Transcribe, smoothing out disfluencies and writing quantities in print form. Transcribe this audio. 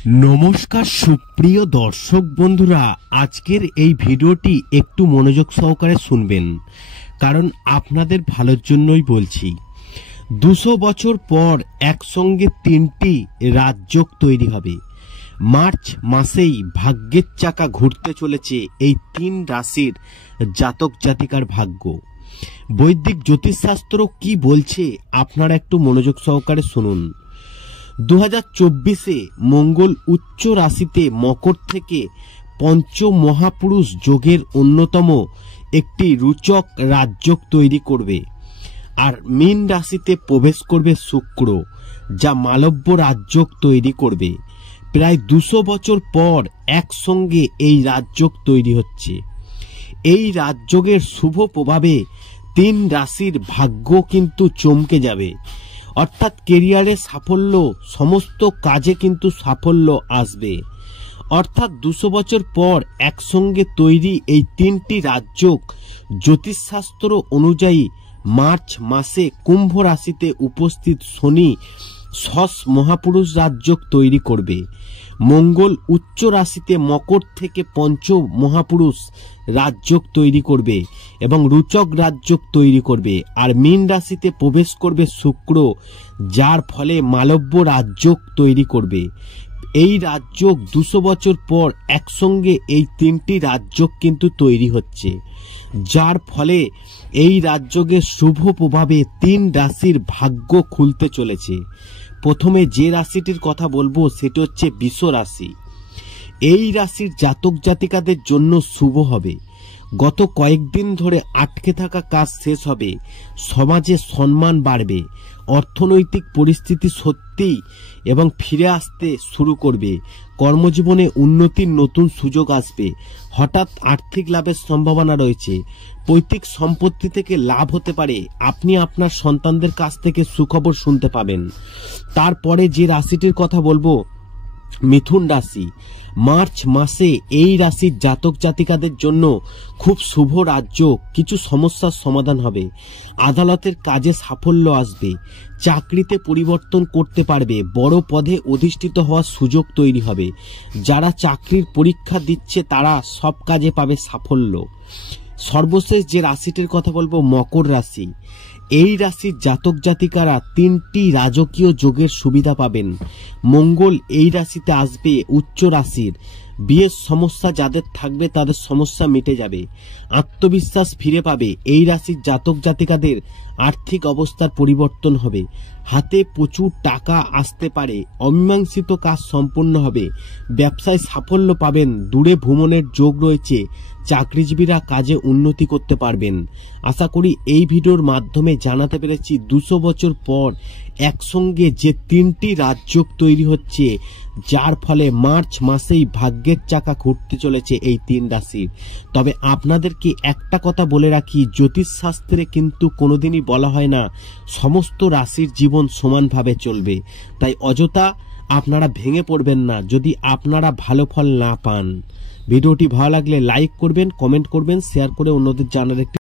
নমস্কার সুপ্রিয় দর্শক বন্ধুরা, আজকের এই ভিডিওটি একটু মনোযোগ সহকারে শুনবেন, কারণ আপনাদের ভালোর জন্যই বলছি। 200 বছর পর একসঙ্গে 3টি রাজযোগ তৈরি হবে। মার্চ মাসেই ভাগ্যের চাকা ঘুরতে চলেছে এই 3 রাশির জাতক জাতিকার ভাগ্য। বৈদিক জ্যোতিষশাস্ত্র কি বলছে আপনারা একটু মনোযোগ সহকারে শুনুন। 2024-এ মঙ্গল উচ্চ রাশিতে মকর থেকে পঞ্চ মহাপুরুষ যোগের অন্যতম একটি রুচক রাজযোগ তৈরি করবে। আর মীন রাশিতে প্রবেশ করবে শুক্র, যা মালব্য রাজযোগ তৈরি করবে। প্রায় 200 বছর পর একসঙ্গে এই রাজযোগ তৈরি হচ্ছে। এই রাজযোগের শুভ প্রভাবে 3 রাশির ভাগ্য কিন্তু চমকে যাবে, অর্থাৎ কেরিয়ারে সাফল্য, সমস্ত কাজে কিন্তু সাফল্য আসবে। অর্থাৎ 200 বছর পর একসঙ্গে তৈরি এই 3টি রাজযোগ জ্যোতিষশাস্ত্র অনুযায়ী মার্চ মাসে কুম্ভ রাশিতে উপস্থিত শনি ষষ্ঠ মহাপুরুষ রাজযোগ তৈরি করবে। মঙ্গল উচ্চ রাশিতে মকর থেকে পঞ্চ মহাপুরুষ রাজযোগ তৈরি করবে এবং রুচক রাজযোগ তৈরি করবে। আর মীন রাশিতে প্রবেশ করবে শুক্র, যার ফলে মালব্য রাজযোগ তৈরি করবে। এই রাজযোগ 200 বছর পর একসঙ্গে এই 3টি রাজযোগ কিন্তু তৈরি হচ্ছে, যার ফলে এই রাজযোগের শুভ প্রভাবে 3 রাশির ভাগ্য খুলতে চলেছে। প্রথমে যে রাশিটির কথা বলবো সেটি হচ্ছে বৃষ রাশি। এই রাশির জাতক জাতিকাদের জন্য শুভ হবে। গত কয়েকদিন ধরে আটকে থাকা কাজ শেষ হবে, সমাজে সম্মান বাড়বে, অর্থনৈতিক পরিস্থিতি সত্যি এবং ফিরে আসতে শুরু করবে, কর্মজীবনে উন্নতির নতুন সুযোগ আসবে, হঠাৎ আর্থিক লাভের সম্ভাবনা রয়েছে, পৈতৃক সম্পত্তি থেকে লাভ হতে পারে, আপনি আপনার সন্তানদের কাছ থেকে সুখবর শুনতে পাবেন। তারপরে যে রাশিটির কথা বলবো মিথুন রাশি। মার্চ মাসে এই রাশির জাতক জাতিকাদের জন্য খুব শুভ রাজযোগ। কিছু সমস্যার সমাধান হবে, আদালতের কাজে সাফল্য আসবে, চাকরিতে পরিবর্তন করতে পারবে, বড় পদে অধিষ্ঠিত হওয়ার সুযোগ তৈরি হবে। যারা চাকরির পরীক্ষা দিচ্ছে তারা সব কাজে পাবে সাফল্য। সর্বশেষ যে রাশিটির কথা বলবো মকর রাশি। এই রাশির জাতক জাতিকারা 3টি রাজকীয় যোগের সুবিধা পাবেন। মঙ্গল এই রাশিতে আসবে উচ্চ রাশির। বিয়ের সমস্যা যাদের থাকবে তাদের সমস্যা মিটে যাবে, আত্মবিশ্বাস ফিরে পাবে। এই রাশির জাতক জাতিকাদের আর্থিক অবস্থার পরিবর্তন হবে, হাতে প্রচুর টাকা আসতে পারে, অমীমাংসিত কাজ সম্পন্ন হবে, ব্যবসায় সাফল্য পাবেন, দূরে ভ্রমণের যোগ রয়েছে, চাকরিজীবীরা কাজে উন্নতি করতে পারবেন। আশা করি এই ভিডিওর মাধ্যমে জানাতে পেরেছি 200 বছর পর একসঙ্গে যে 3টি রাজযোগ তৈরি হচ্ছে, যার ফলে মার্চ মাসেই ভাগ্যের চাকা ঘুরতে চলেছে এই 3 রাশির। তবে আপনাদেরকে একটা কথা বলে রাখি, জ্যোতিষশাস্ত্রে কিন্তু কোনোদিনই বলা হয় না সমস্ত রাশির জীবন সমানভাবে চলবে। তাই অযথা আপনারা ভেঙে পড়বেন না যদি আপনারা ভালো ফল না পান। ভিডিওটি ভালো লাগলে লাইক করবেন, কমেন্ট করবেন, শেয়ার করে অন্যদের জানার একটি